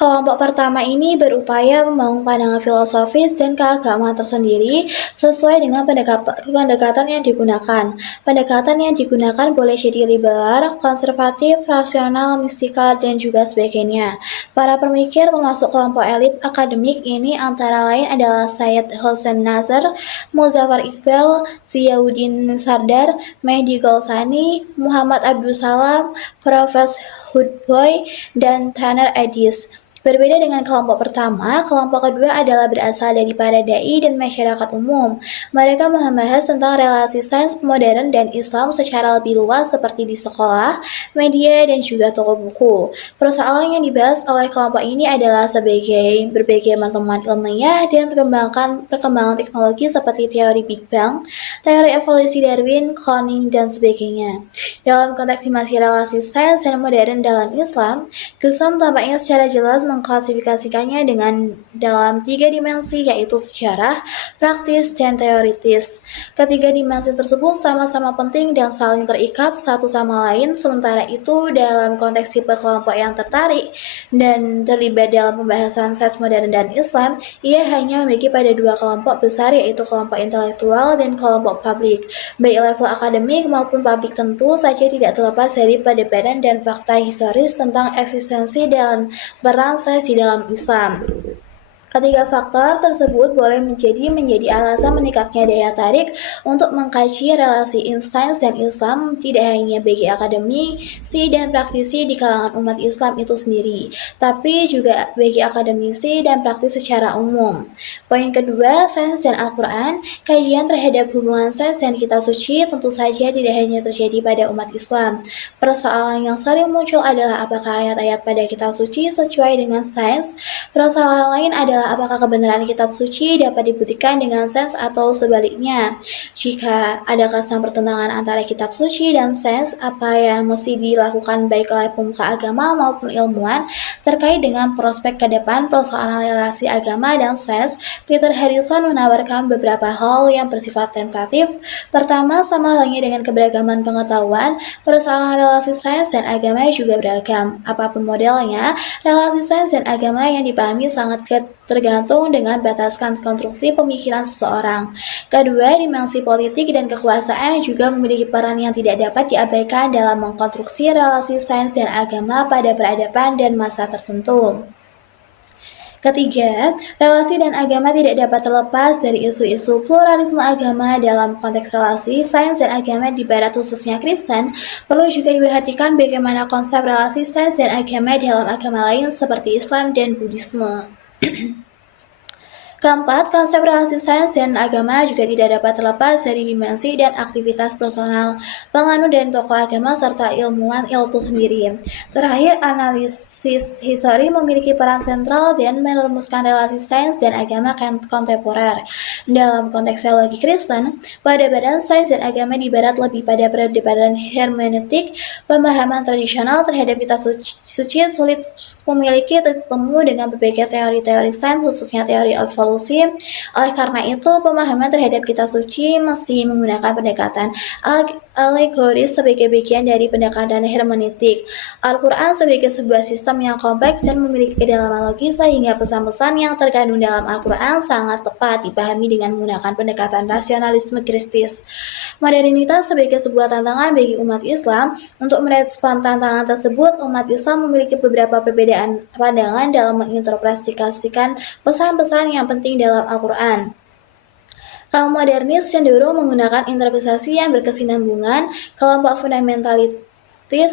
Kelompok pertama ini berupaya membangun pandangan filosofis dan keagamaan tersendiri sesuai dengan pendekatan yang digunakan. Pendekatan yang digunakan boleh jadi liberal, konservatif, rasional, mistikal, dan juga sebagainya. Para pemikir termasuk kelompok elit akademik ini antara lain adalah Syed Hossein Nasr, Muzaffar Iqbal, Ziauddin Sardar, Mehdi Golsani, Muhammad Abdul Salam, Profes Hudboy, dan Taner Edis. Berbeda dengan kelompok pertama, kelompok kedua adalah berasal dari para dai dan masyarakat umum. Mereka membahas tentang relasi sains modern dan Islam secara lebih luas seperti di sekolah, media, dan juga toko buku. Persoalan yang dibahas oleh kelompok ini adalah sebagai berbagai temuan ilmiah dan perkembangan teknologi seperti teori Big Bang, teori evolusi Darwin, cloning, dan sebagainya. Dalam konteks dimensi relasi sains dan modern dalam Islam, Gusam tampaknya secara jelas mengklasifikasikannya dengan dalam 3 dimensi yaitu sejarah, praktis, dan teoritis. Ketiga dimensi tersebut sama-sama penting dan saling terikat satu sama lain, sementara itu dalam konteks tipe kelompok yang tertarik dan terlibat dalam pembahasan sains modern dan Islam, ia hanya memiliki pada dua kelompok besar yaitu kelompok intelektual dan kelompok publik. Baik level akademik maupun publik tentu saja tidak terlepas dari perdebatan dan fakta historis tentang eksistensi dan peran sains di dalam Islam. Ketiga faktor tersebut boleh menjadi alasan meningkatnya daya tarik untuk mengkaji relasi sains dan Islam tidak hanya bagi akademisi dan praktisi di kalangan umat Islam itu sendiri, tapi juga bagi akademisi dan praktis secara umum. Poin kedua, sains dan Al-Quran. Kajian terhadap hubungan sains dan kitab suci tentu saja tidak hanya terjadi pada umat Islam. Persoalan yang sering muncul adalah apakah ayat-ayat pada kitab suci sesuai dengan sains. Persoalan lain adalah apakah kebenaran kitab suci dapat dibuktikan dengan sains atau sebaliknya. Jika ada kesan pertentangan antara kitab suci dan sains, apa yang mesti dilakukan baik oleh pemuka agama maupun ilmuwan terkait dengan prospek ke depan persoalan relasi agama dan sains? Peter Harrison menawarkan beberapa hal yang bersifat tentatif. Pertama, sama halnya dengan keberagaman pengetahuan, persoalan relasi sains dan agama juga beragam. Apapun modelnya, relasi sains dan agama yang dipahami sangat tergantung dengan bataskan konstruksi pemikiran seseorang. Kedua, dimensi politik dan kekuasaan juga memiliki peran yang tidak dapat diabaikan dalam mengkonstruksi relasi sains dan agama pada peradaban dan masa tertentu. Ketiga, relasi dan agama tidak dapat terlepas dari isu-isu pluralisme agama dalam konteks relasi sains dan agama di barat khususnya Kristen. Perlu juga diperhatikan bagaimana konsep relasi sains dan agama dalam agama lain seperti Islam dan Buddhisme. Keempat, konsep relasi sains dan agama juga tidak dapat terlepas dari dimensi dan aktivitas personal penganut dan tokoh agama serta ilmuwan itu sendiri. Terakhir, analisis histori memiliki peran sentral dan merumuskan relasi sains dan agama kontemporer. Dalam konteks teologi Kristen, perdebatan sains dan agama di barat lebih pada perdebatan hermeneutik. Pemahaman tradisional terhadap kitab suci sulit memiliki titik temu dengan berbagai teori-teori sains, khususnya teori evolusi. Oleh karena itu, pemahaman terhadap kitab suci mesti menggunakan pendekatan alegoris sebagai bagian dari pendekatan hermeneutik. Al-Quran sebagai sebuah sistem yang kompleks dan memiliki kedalaman logis sehingga pesan-pesan yang terkandung dalam Al-Quran sangat tepat dipahami dengan menggunakan pendekatan rasionalisme kristis. Modernitas sebagai sebuah tantangan bagi umat Islam. Untuk merespon tantangan tersebut, umat Islam memiliki beberapa perbedaan pandangan dalam menginterpretasikan pesan-pesan yang penting dalam Al-Quran. Kaum modernis cenderung menggunakan interpretasi yang berkesinambungan, kelompok fundamentalis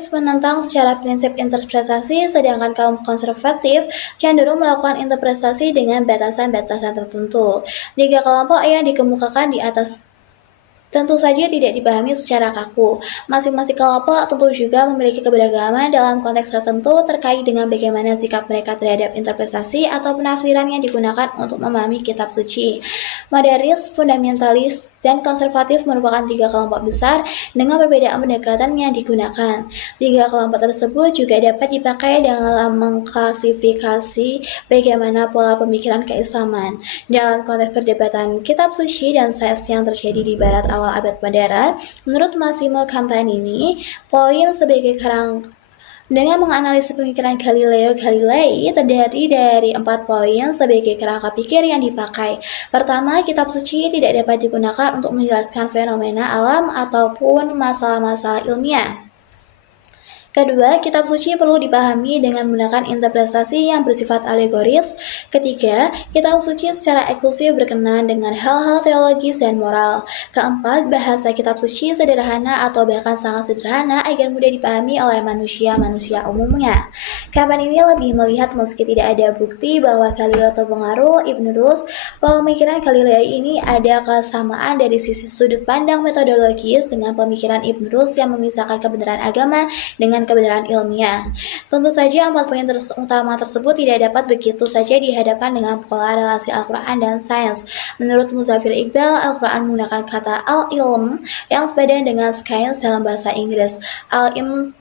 menentang secara prinsip interpretasi, sedangkan kaum konservatif cenderung melakukan interpretasi dengan batasan-batasan tertentu. Tiga kelompok yang dikemukakan di atas tentu saja tidak dipahami secara kaku. Masing-masing kelompok tentu juga memiliki keberagaman dalam konteks tertentu terkait dengan bagaimana sikap mereka terhadap interpretasi atau penafsiran yang digunakan untuk memahami kitab suci. Modernis, fundamentalis, dan konservatif merupakan tiga kelompok besar dengan perbedaan pendekatan yang digunakan. Tiga kelompok tersebut juga dapat dipakai dalam mengklasifikasi bagaimana pola pemikiran keislaman. Dalam konteks perdebatan kitab suci dan sains yang terjadi di barat awal abad modern, menurut Massimo Campanini, poin sebagai Dengan menganalisis pemikiran Galileo Galilei terdiri dari 4 poin sebagai kerangka pikir yang dipakai. Pertama, kitab suci tidak dapat digunakan untuk menjelaskan fenomena alam ataupun masalah-masalah ilmiah. Kedua, kitab suci perlu dipahami dengan menggunakan interpretasi yang bersifat alegoris. Ketiga, kitab suci secara eksklusif berkenaan dengan hal-hal teologis dan moral. Keempat, bahasa kitab suci sederhana atau bahkan sangat sederhana agar mudah dipahami oleh manusia umumnya. Kapan ini lebih melihat meski tidak ada bukti bahwa Galileo terpengaruh Ibn Rus, pemikiran Galileo ini ada kesamaan dari sisi sudut pandang metodologis dengan pemikiran Ibn Rus yang memisahkan kebenaran agama dengan kebenaran ilmiah. Tentu saja 4 poin utama tersebut tidak dapat begitu saja dihadapkan dengan pola relasi Al-Quran dan sains. Menurut Muzafir Iqbal, Al-Quran menggunakan kata al-ilm yang sepadan dengan science dalam bahasa Inggris. Al-ilm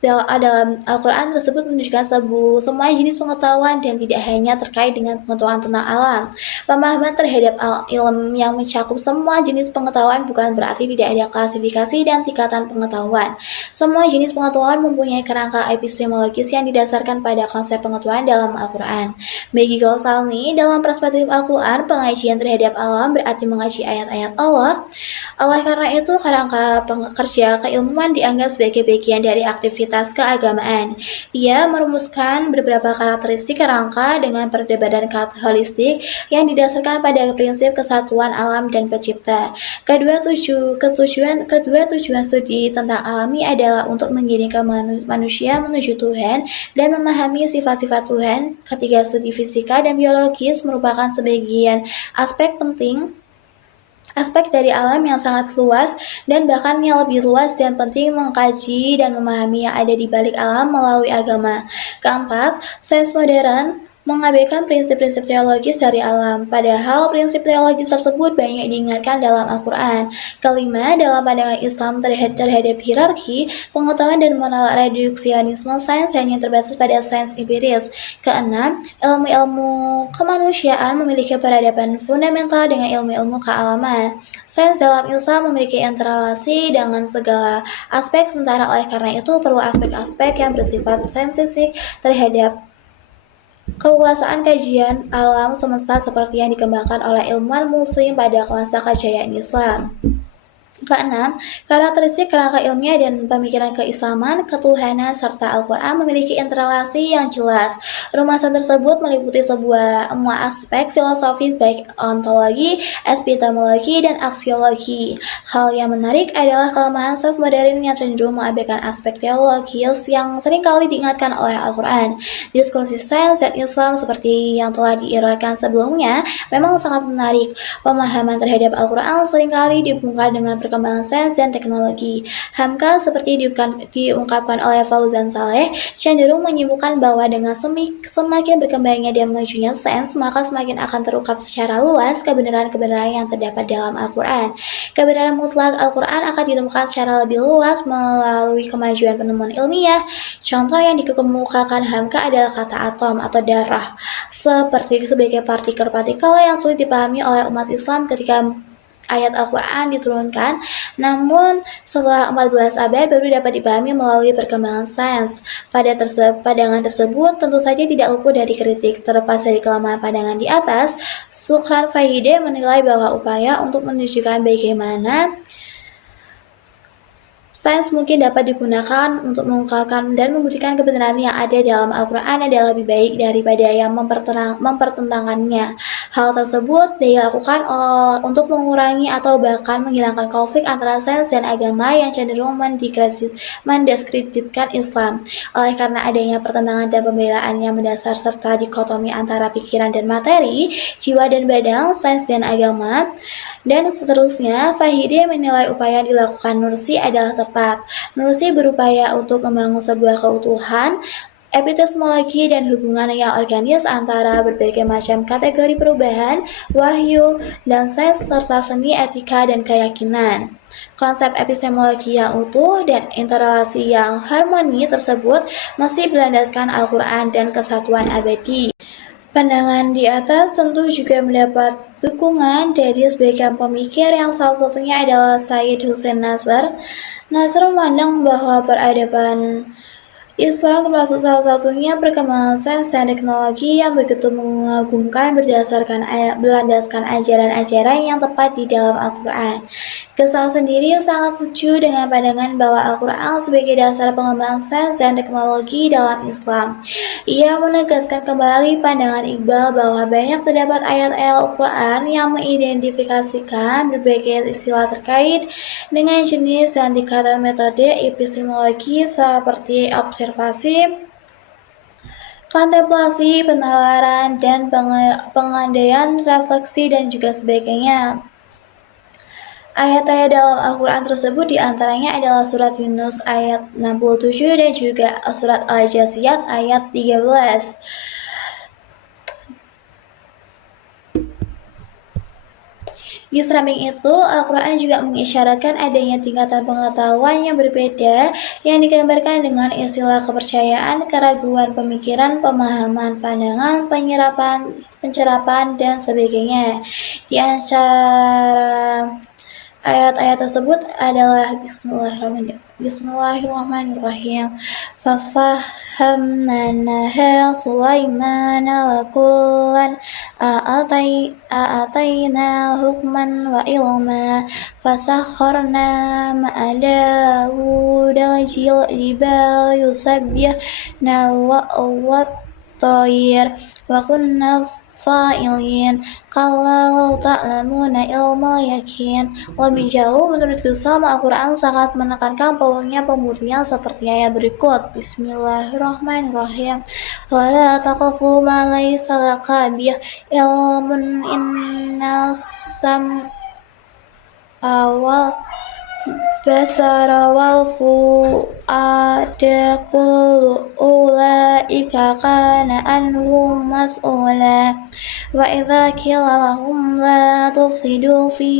dalam Al-Quran tersebut menunjukkan semua jenis pengetahuan dan tidak hanya terkait dengan pengetahuan tentang alam. Pemahaman terhadap ilmu yang mencakup semua jenis pengetahuan bukan berarti tidak ada klasifikasi dan tingkatan pengetahuan. Semua jenis pengetahuan mempunyai kerangka epistemologis yang didasarkan pada konsep pengetahuan dalam Al-Quran. Bagi Ghassani, dalam perspektif Al-Quran, pengajian terhadap alam berarti mengaji ayat-ayat Allah. Oleh karena itu, kerangka kerja keilmuan dianggap sebagai bagian dari aktivitas keagamaan. Ia merumuskan beberapa karakteristik kerangka dengan perdebatan holistik yang didasarkan pada prinsip kesatuan alam dan pencipta. Kedua tujuan studi tentang alami adalah untuk mengiringkan manusia menuju Tuhan dan memahami sifat-sifat Tuhan. Ketiga studi fisika dan biologis merupakan sebagian aspek dari alam yang sangat luas dan bahkan yang lebih luas dan penting mengkaji dan memahami yang ada di balik alam melalui agama. Keempat, sains modern mengabaikan prinsip-prinsip teologis dari alam, padahal prinsip teologis tersebut banyak diingatkan dalam Al-Quran. Kelima, dalam pandangan Islam terhadap hierarki, pengetahuan dan moral reduksionisme sains hanya terbatas pada sains empiris. Keenam, ilmu-ilmu kemanusiaan memiliki peradaban fundamental dengan ilmu-ilmu kealaman. Sains dalam Islam memiliki interrelasi dengan segala aspek, sementara oleh karena itu perlu aspek-aspek yang bersifat saintifik terhadap kekuasaan kajian alam semesta seperti yang dikembangkan oleh ilmuwan muslim pada masa kejayaan Islam. Keenam, karakteristik kerangka ilmiah dan pemikiran keislaman, ketuhanan, serta Al-Quran memiliki interrelasi yang jelas. Rumusan tersebut meliputi semua aspek filosofi baik ontologi, epistemologi, dan aksiologi. Hal yang menarik adalah kelemahan sains modern yang cenderung mengabaikan aspek teologis yang seringkali diingatkan oleh Al-Quran. Diskursi sains dan Islam seperti yang telah diuraikan sebelumnya memang sangat menarik. Pemahaman terhadap Al-Quran seringkali dibungkam dengan perkembangan sains dan teknologi. Hamka seperti diungkapkan oleh Fauzan Saleh cenderung menyebutkan bahwa dengan semakin berkembangnya dan majunya sains, maka semakin akan terungkap secara luas kebenaran-kebenaran yang terdapat dalam Al-Quran. Kebenaran mutlak Al-Quran akan ditemukan secara lebih luas melalui kemajuan penemuan ilmiah. Contoh yang dikemukakan Hamka adalah kata atom atau darah, seperti sebagai partikel-partikel yang sulit dipahami oleh umat Islam ketika ayat Al-Quran diturunkan, namun setelah 14 abad baru dapat dipahami melalui perkembangan sains. Pandangan tersebut tentu saja tidak luput dari kritik. Terlepas dari kelemahan pandangan di atas, Sukran Fahide menilai bahwa upaya untuk menunjukkan bagaimana sains mungkin dapat digunakan untuk mengungkapkan dan membuktikan kebenaran yang ada dalam Al-Quran adalah lebih baik daripada yang mempertentangkannya. Hal tersebut dilakukan untuk mengurangi atau bahkan menghilangkan konflik antara sains dan agama yang cenderung mendiskreditkan Islam. Oleh karena adanya pertentangan dan pembelaan yang mendasar serta dikotomi antara pikiran dan materi, jiwa dan badan, sains dan agama, dan seterusnya, Fahide menilai upaya yang dilakukan Nursi adalah tepat. Nursi berupaya untuk membangun sebuah keutuhan, epistemologi dan hubungan yang organis antara berbagai macam kategori perubahan, wahyu, dan sains serta seni, etika, dan keyakinan. Konsep epistemologi yang utuh dan interrelasi yang harmoni tersebut masih berlandaskan Al-Quran dan kesatuan abadi. Pandangan di atas tentu juga mendapat dukungan dari sebagian pemikir yang salah satunya adalah Sayyid Hussein Nasr. Nasr memandang bahwa peradaban Islam termasuk salah satunya perkembangan sains dan teknologi yang begitu mengagumkan berlandaskan ajaran-ajaran yang tepat di dalam Al-Quran. Gesal sendiri sangat setuju dengan pandangan bahwa Al-Quran sebagai dasar pengembangan sains dan teknologi dalam Islam. Ia menegaskan kembali pandangan Iqbal bahwa banyak terdapat ayat-ayat Al-Quran yang mengidentifikasikan berbagai istilah terkait dengan jenis dan tingkatan metode epistemologi seperti observasi, kontemplasi, penalaran, dan pengandaian, refleksi, dan juga sebagainya. Ayat-ayat dalam Al-Quran tersebut diantaranya adalah surat Yunus ayat 67 dan juga surat Al-Jasiyat ayat 13. Di samping itu, Al-Quran juga mengisyaratkan adanya tingkatan pengetahuan yang berbeda yang digambarkan dengan istilah kepercayaan, keraguan pemikiran, pemahaman pandangan, pencerapan, dan sebagainya. Di antara ayat-ayat tersebut adalah Bismillahirrahmanirrahim. Fafahamnanaha Sulaiman wa kullan a'atayna hukman wa ilma fasakharna ma'a Dawud al-jibal yusabbihna wa tayr wa kunna fa'ilin kalau ta'lamuna ilmal yakin. Lebih jauh, menurut Gusam, Al-Quran sangat menekankan perlunya pembuktian seperti ayat berikut. Bismillahirrahmanirrahim. Wala taqfu ma laysa laka bih ilmun inna awal basara wal fu'ada qul ulaika kana anhum mas'ula wa idza qila lahum la tufsidu fi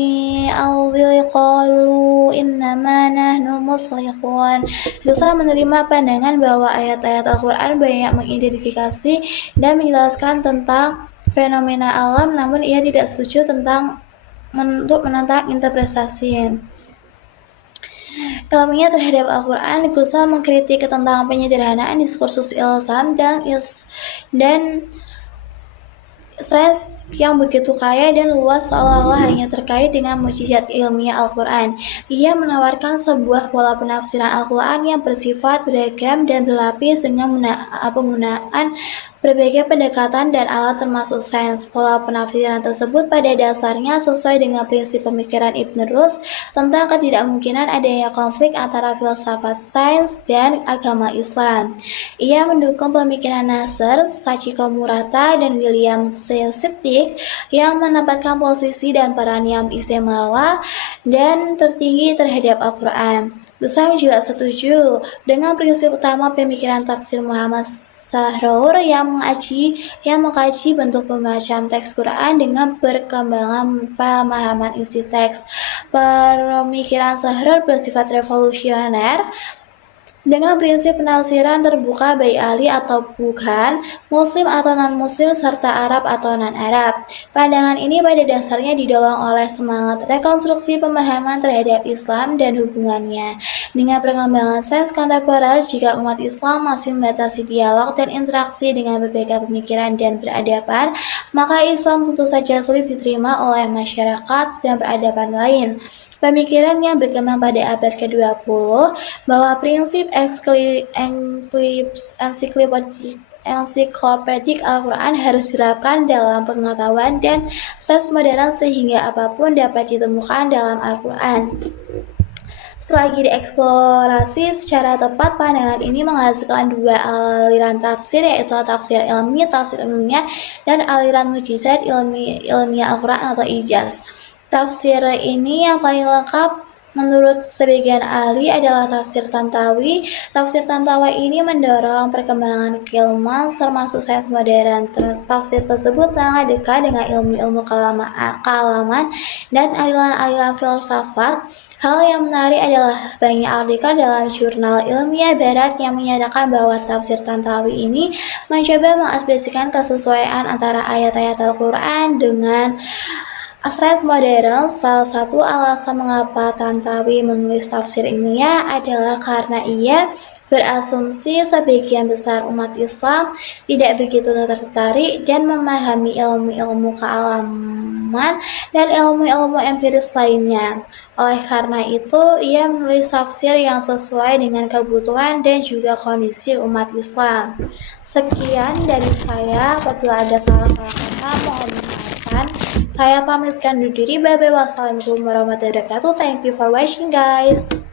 ardi qalu innama nahnu muslihun. Dosa menerima pandangan bahwa ayat-ayat Al-Quran banyak mengidentifikasi dan menjelaskan tentang fenomena alam, namun ia tidak setuju untuk menentang interpretasi ilmiah terhadap Al-Quran. Gusa mengkritik tentang penyederhanaan diskursus ilzam dan sains yang begitu kaya dan luas seolah-olah hanya terkait dengan mukjizat ilmiah Al-Quran. Ia menawarkan sebuah pola penafsiran Al-Quran yang bersifat beragam dan berlapis dengan penggunaan berbagai pendekatan dan alat termasuk sains. Pola penafsiran tersebut pada dasarnya sesuai dengan prinsip pemikiran Ibn Rushd tentang ketidakmungkinan adanya konflik antara filsafat sains dan agama Islam. Ia mendukung pemikiran Nasr, Sachiko Murata, dan William C. Siddiq yang menempatkan posisi dan peran yang istimewa dan tertinggi terhadap Al-Quran. Gusam juga setuju dengan prinsip utama pemikiran tafsir Muhammad Sahrour yang mengkaji bentuk pembacaan teks Quran dengan perkembangan pemahaman isi teks. Pemikiran Sahrour bersifat revolusioner dengan prinsip penafsiran terbuka baik ahli atau bukan, muslim atau non-muslim, serta Arab atau non-Arab. Pandangan ini pada dasarnya didorong oleh semangat rekonstruksi pemahaman terhadap Islam dan hubungannya dengan perkembangan sains kontemporer. Jika umat Islam masih membatasi dialog dan interaksi dengan berbagai pemikiran dan peradaban, maka Islam tentu saja sulit diterima oleh masyarakat dan peradaban lain. Pemikiran yang berkembang pada abad ke-20 bahwa prinsip ensiklopedik Al-Quran harus diterapkan dalam pengetahuan dan sains modern sehingga apapun dapat ditemukan dalam Al-Quran. Selagi dieksplorasi secara tepat, pandangan ini menghasilkan dua aliran tafsir, yaitu tafsir ilmiah, dan aliran mujizat ilmiah Al-Quran atau ijaz. Tafsir ini yang paling lengkap menurut sebagian ahli adalah tafsir Tantawi. Tafsir Tantawi ini mendorong perkembangan keilmuan termasuk sains modern. Tafsir tersebut sangat dekat dengan ilmu-ilmu kealaman dan aliran-aliran filsafat. Hal yang menarik adalah banyak artikel dalam jurnal ilmiah barat yang menyatakan bahwa tafsir Tantawi ini mencoba mengekspresikan kesesuaian antara ayat-ayat Al-Quran dengan sains modern. Salah satu alasan mengapa Tantawi menulis tafsir ilmiah adalah karena ia berasumsi sebagian besar umat Islam tidak begitu tertarik dan memahami ilmu-ilmu kealaman dan ilmu-ilmu empiris lainnya. Oleh karena itu, ia menulis tafsir yang sesuai dengan kebutuhan dan juga kondisi umat Islam. Sekian dari saya, apabila ada salah-salah kata mohon dimaafkan. Saya pamit undur diri. Bye bye. Wassalamualaikum warahmatullahi wabarakatuh. Thank you for watching guys.